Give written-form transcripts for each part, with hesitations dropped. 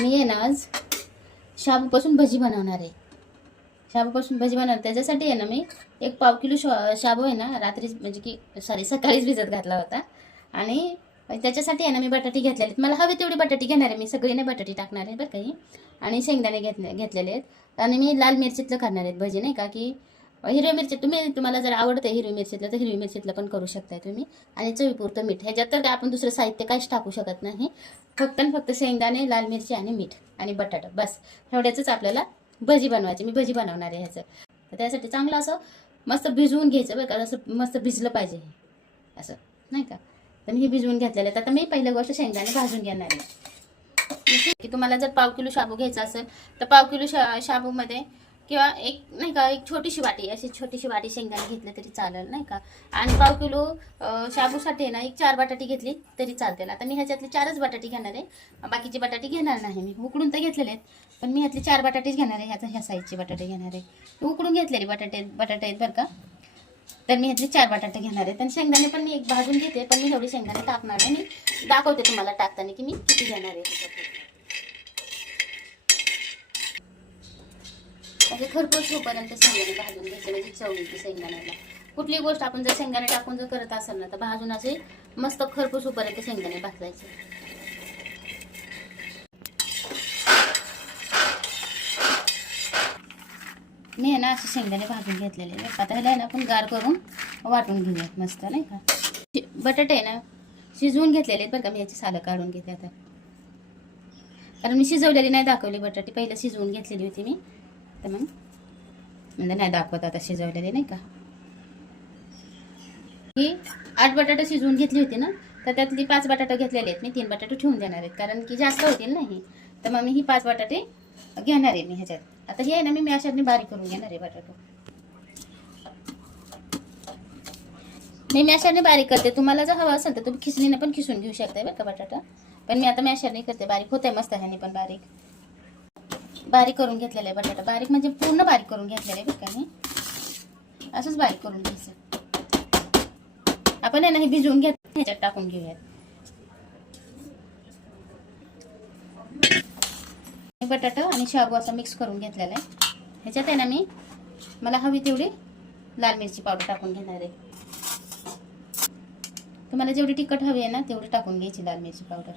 मी आहे ना आज शाबूपासून भजी बनवणार आहे. शाबूपासून भजी बनवणार त्याच्यासाठी आहे ना मी 1 पाव किलो शाबू आहे ना रात्री म्हणजे की सकाळीच भिजत घातला होता. आणि त्याच्यासाठी आहे ना मी बटाटे घेतलेले आहेत. मला हवे तेवढी बटाटे घेणार आहे मी, सगळी नाही बटाटे टाकणार आहे बरं काही. आणि शेंगदाणे घेतलेले आहेत. आणि मी लाल मिरचीतलं करणार आहेत भजी, नाही का की हिरवी मिरची तुम्हाला जर आवडतं हिरवी मिरचीतलं तर हिरवी मिरचीतलं पण करू शकताय तुम्ही. आणि चवीपुरतं मीठ. ह्याच्यात तर आपण दुसरं साहित्य काहीच टाकू शकत नाही. फक्त आणि फक्त शेंगदाणे, लाल मिरची आणि मीठ आणि बटाटा, बस एवढ्याच आपल्याला भजी बनवायची. मी भजी बनवणार आहे ह्याचं. तर त्यासाठी चांगलं असं मस्त भिजवून घ्यायचं बरं का. असं मस्त भिजलं पाहिजे हे असं, नाही का. तर मी हे भिजवून घेतलेलं आहे. आता मी पहिली गोष्ट शेंगदाणे भाजून घेणार आहे. की तुम्हाला जर पाव किलो शाबू घ्यायचा असेल तर पाव किलो शाबूमध्ये किंवा एक नाही का एक छोटीशी वाटी, अशी छोटीशी वाटी शेंगदाणे घेतले तरी चालेल, नाही का. आणि पाव किलो शाबूसाठी ना 4 बटाटी घेतली तरी चालतील. आता मी ह्याच्यातली 4च बटाटी घेणार आहे, बाकीचे बटाटे घेणार नाही. मी उकडून तर घेतलेले आहेत, पण मी ह्यातले 4 बटाटेच घेणार आहे. ह्या साईजचे बटाटे घेणार आहे. उकडून घेतलेले बटाटे आहेत बरं का. तर मी ह्यातले 4 बटाटे घेणार आहेत. आणि शेंगदाणे पण मी एक भाजून घेते, पण मी एवढे शेंगदाणे टाकणार आहे. मी दाखवते तुम्हाला टाकताना की मी किती घेणार आहे. म्हणजे खरपूस होईपर्यंत शेंगदाणे भाजून घ्यायचे, म्हणजे चव येते शेंगदाण्याला. कुठली गोष्ट आपण जर शेंगदाणे टाकून जर करत असेल ना तर भाजून असे मस्त खरपूस होईपर्यंत शेंगदाणे भाजायचे. मी आहे ना असे शेंगदाणे भाजून घेतलेले. आता ह्याला आहे ना आपण गार करून वाटून घेऊयात मस्त, नाही का. बटाटे आहे ना शिजवून घेतलेले बरं का. मी याची सालं काढून घेते आता, कारण मी शिजवलेली नाही दाखवली बटाटे. पहिलं शिजवून घेतलेली होती मी, तर मग म्हणजे नाही दाखवत आता शिजवलेले, नाही का. ही 8 बटाटे शिजवून घेतली होती ना, तर त्यातली 5 बटाटे घेतलेले आहेत. मी 3 बटाटे ठेवून देणार आहेत, कारण की जास्त होतील ना ही. तर मग मी ही 5 बटाटे घेणार आहे मी ह्याच्यात. आता हे आहे ना मी अशाने बारीक करून घेणार आहे बटाटो. मी मॅशरने बारीक करते. तुम्हाला जर हवा असेल तर तुम्ही खिसणीने पण खिसून घेऊ शकता बरं का बटाटा. पण मी आता मॅशरने करते. बारीक होते मस्त ह्याने पण बारीक करून घेतलेलं आहे बटाटा. बारीक म्हणजे पूर्ण बारीक करून घेतलेलं आहे बरं का. मी असंच बारीक करून घ्यायचं. आपण आहे ना हे भिजवून घेत ह्याच्यात टाकून घेऊयात. बटाटा आणि शाबू असं मिक्स करून घेतलेलं आहे. ह्याच्यात आहे ना मला हवी तेवढी लाल मिरची पावडर टाकून घेणार आहे. तुम्हाला जेवढी तिखट हवी आहे ना तेवढी टाकून घ्यायची लाल मिरची पावडर.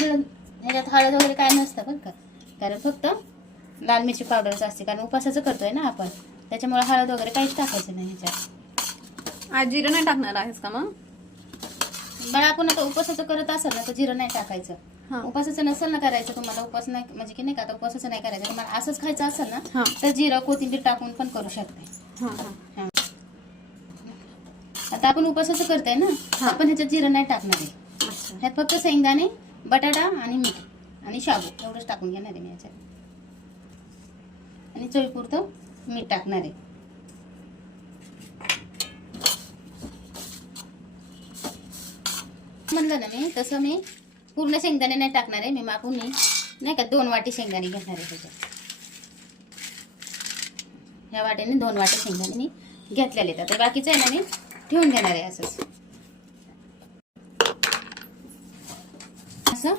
ह्याच्यात हळद वगैरे काय नसतं बरं का, कारण फक्त लाल मिरची पावडरच असते. कारण उपासाचं करतोय ना आपण, त्याच्यामुळे हळद वगैरे काहीच टाकायचं नाही ह्याच्यात. आज जिरं नाही टाकणार आहेस का मग? बरं आपण आता उपासाचं करत असेल ना तर जिरं नाही टाकायचं. उपासाचं नसेल ना करायचं तुम्हाला, उपास नाही म्हणजे की नाही का आता उपासाचं नाही करायचं, तुम्हाला असंच खायचं असेल ना तर जिरं कोथिंबीर टाकून पण करू शकते. आता आपण उपासाचं करतोय ना, आपण ह्याच्यात जिरं नाही टाकणार आहे. ह्यात फक्त शेंगदाणे, बटाटा आणि मीठ आणि शाबू एवढंच टाकून घेणार आहे मी ह्याच्यात. आणि चवीपुरतं मीठ टाकणार आहे. म्हणलं ना मी तसं मी पूर्ण शेंगदाणे नाही टाकणार आहे. मी मापून नाही का 2 वाटी शेंगदाणे घेणार आहे ह्याच्यात. ह्या वाट्याने 2 वाटी शेंगदाणे मी घेतलेले आहेत. तर बाकीचं आहे ना मी ठेवून घेणार आहे असंच. असं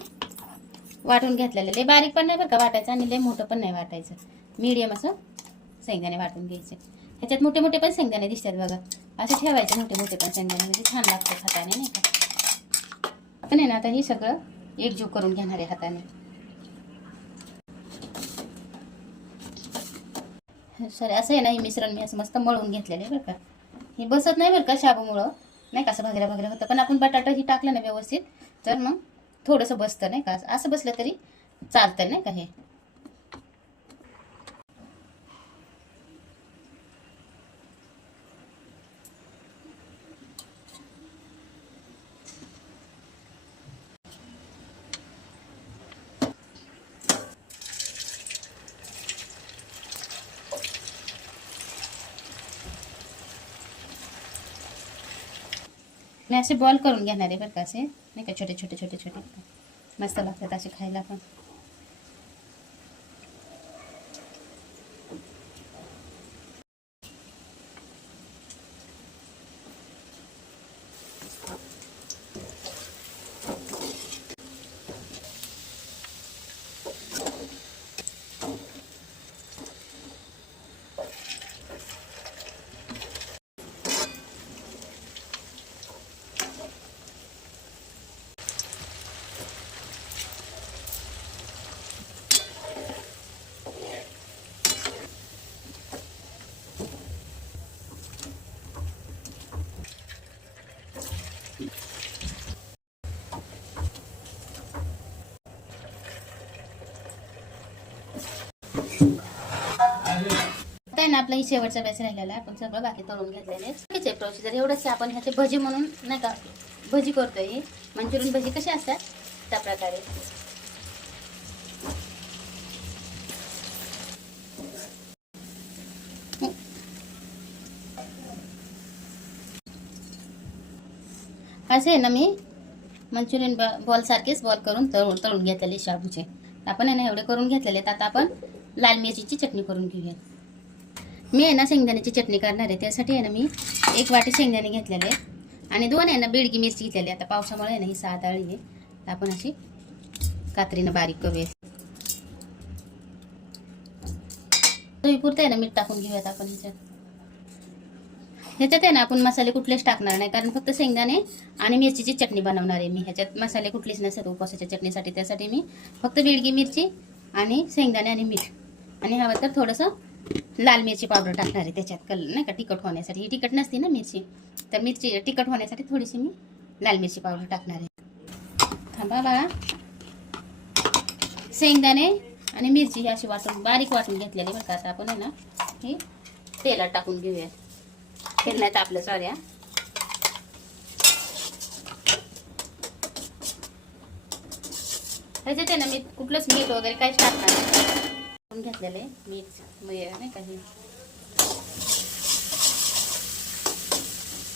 वाटून घेतलेलं. लय बारीक पण नाही बरं का वाटायचं आणि लय मोठं पण नाही वाटायचं. मीडियम असं शेंगदाणे वाटून घ्यायचे. ह्याच्यात मोठे मोठे पण शेंगदाणे दिसतात बघा, असे ठेवायचे मोठे मोठे पण शेंगदाणे, म्हणजे छान लागतात हाताने, नाही का. आपण आहे ना आता हे सगळं एकजीव करून घेणार आहे हाताने. सर असं आहे ना हे मिश्रण मी असं मस्त मळून घेतलेलं आहे बरं का. हे बसत नाही बरं का शाबूमुळं, नाही का असं भागऱ्या भागऱ्या होतं. पण आपण बटाटा ही टाकलं ना व्यवस्थित तर मग थोडंसं बसतं, नाही का. असं बसलं तरी चालतं, नाही का. हे मी असे बॉल करून घेणार आहे बरं का. असे नाही का छोटे छोटे छोटे छोटे मस्त लागतात असे खायला पण. आता आहे ना आपला ही शेवटचा बॅच राहिलेला आहे. आपण सगळं बाकी तळून घेतलेले आहे. प्रोसिजर एवढंच की आपण ह्याचे भजी म्हणून नाही का भजी करतोय. ही मंचुरियन भजी कशी असतात त्या प्रकारे. असे आहे ना मी मंचुरियन बॉल सारखेच बॉल करून तळून घेतलेले शाबूचे. आपण आहे ना एवढे करून घेतलेले आहेत. आता आपण लाल मिरचीची चटणी करून घेऊया. मी आहे ना शेंगदाण्याची चटणी करणार आहे. त्यासाठी आहे ना मी 1 वाटी शेंगदाणे घेतलेले आणि 2 आहे ना बेडगी मिरची घेतलेली. आता पावसामुळे आहे ना ही 6 आळी आहे. तर आपण अशी कात्रीनं बारीक करूया. चवीपुरतं आहे ना मीठ टाकून घेऊयात आपण ह्याच्यात आहे ना आपण मसाले कुठलेच टाकणार नाही, कारण फक्त शेंगदाणे आणि मिरचीची चटणी बनवणार आहे मी. ह्याच्यात मसाले कुठलेच नसतात उपवासाच्या चटणीसाठी. त्यासाठी मी फक्त बेडगी मिरची आणि शेंगदाणे आणि मीठ आणि हवं तर थोडंसं लाल मिरची पावडर टाकणार आहे त्याच्यात, कलर नाही का तिखट होण्यासाठी. ही तिखट नसते ना मिरची, तर मिरची तिखट होण्यासाठी थोडीशी मी लाल मिरची पावडर टाकणार आहे. थांबा बघा, शेंगदाणे आणि मिरची ही अशी बारीक वाटून घेतलेली बरं का. आता आपण आहे ना हे तेलात टाकून घेऊया. तेल नाही तापलं सॉरी. ह्याच्यात आहे ना मी कुठलंच मीठ वगैरे काहीच टाकणार नाही. घेतलेले मीठ नाही का हे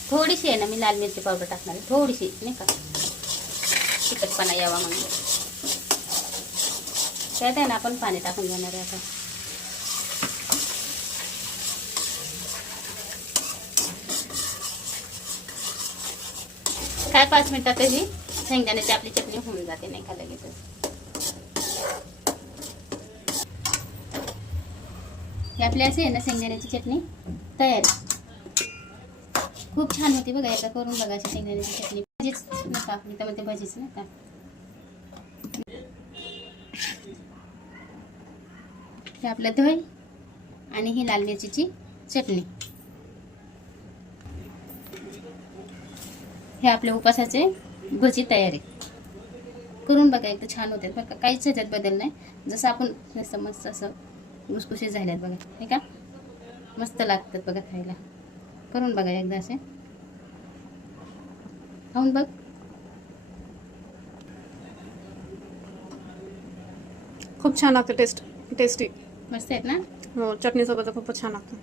थोडीशी आहे ना मी लाल मिरची पावडर टाकणार आहे, थोडीशी नाही का तिखटपणा यावा म्हणून. त्यात आहे ना आपण पाणी टाकून घेणार आहे. आता काय 5 मिनिटात ही शेंगदाण्याची आपली चटणी होऊन जाते नाही का लगेच. ही आपली अशी आहे ना शेंगदाण्याची चटणी तयार. खूप छान होती बघा, एकदा करून बघा अशी शेंगदाण्याची चटणी. भाजीच नका त्यामध्ये भाजीच नका. हे आपलं दही आणि ही लाल मिरचीची चटणी. हे आपल्या उपासाचे भजी तयार आहे. करून बघा, एकदा छान होते बघा. काहीच ह्याच्यात बदल नाही. जसं आपण मस्त असं गुसगुशीत झाल्यात बघा, हे का मस्त लागतात बघा खायला. करून बघा एकदा असे, खाऊन बघ. खूप छान लागतं. टेस्टी मस्त आहेत ना. हो, चटणीसोबत खूपच छान लागतं.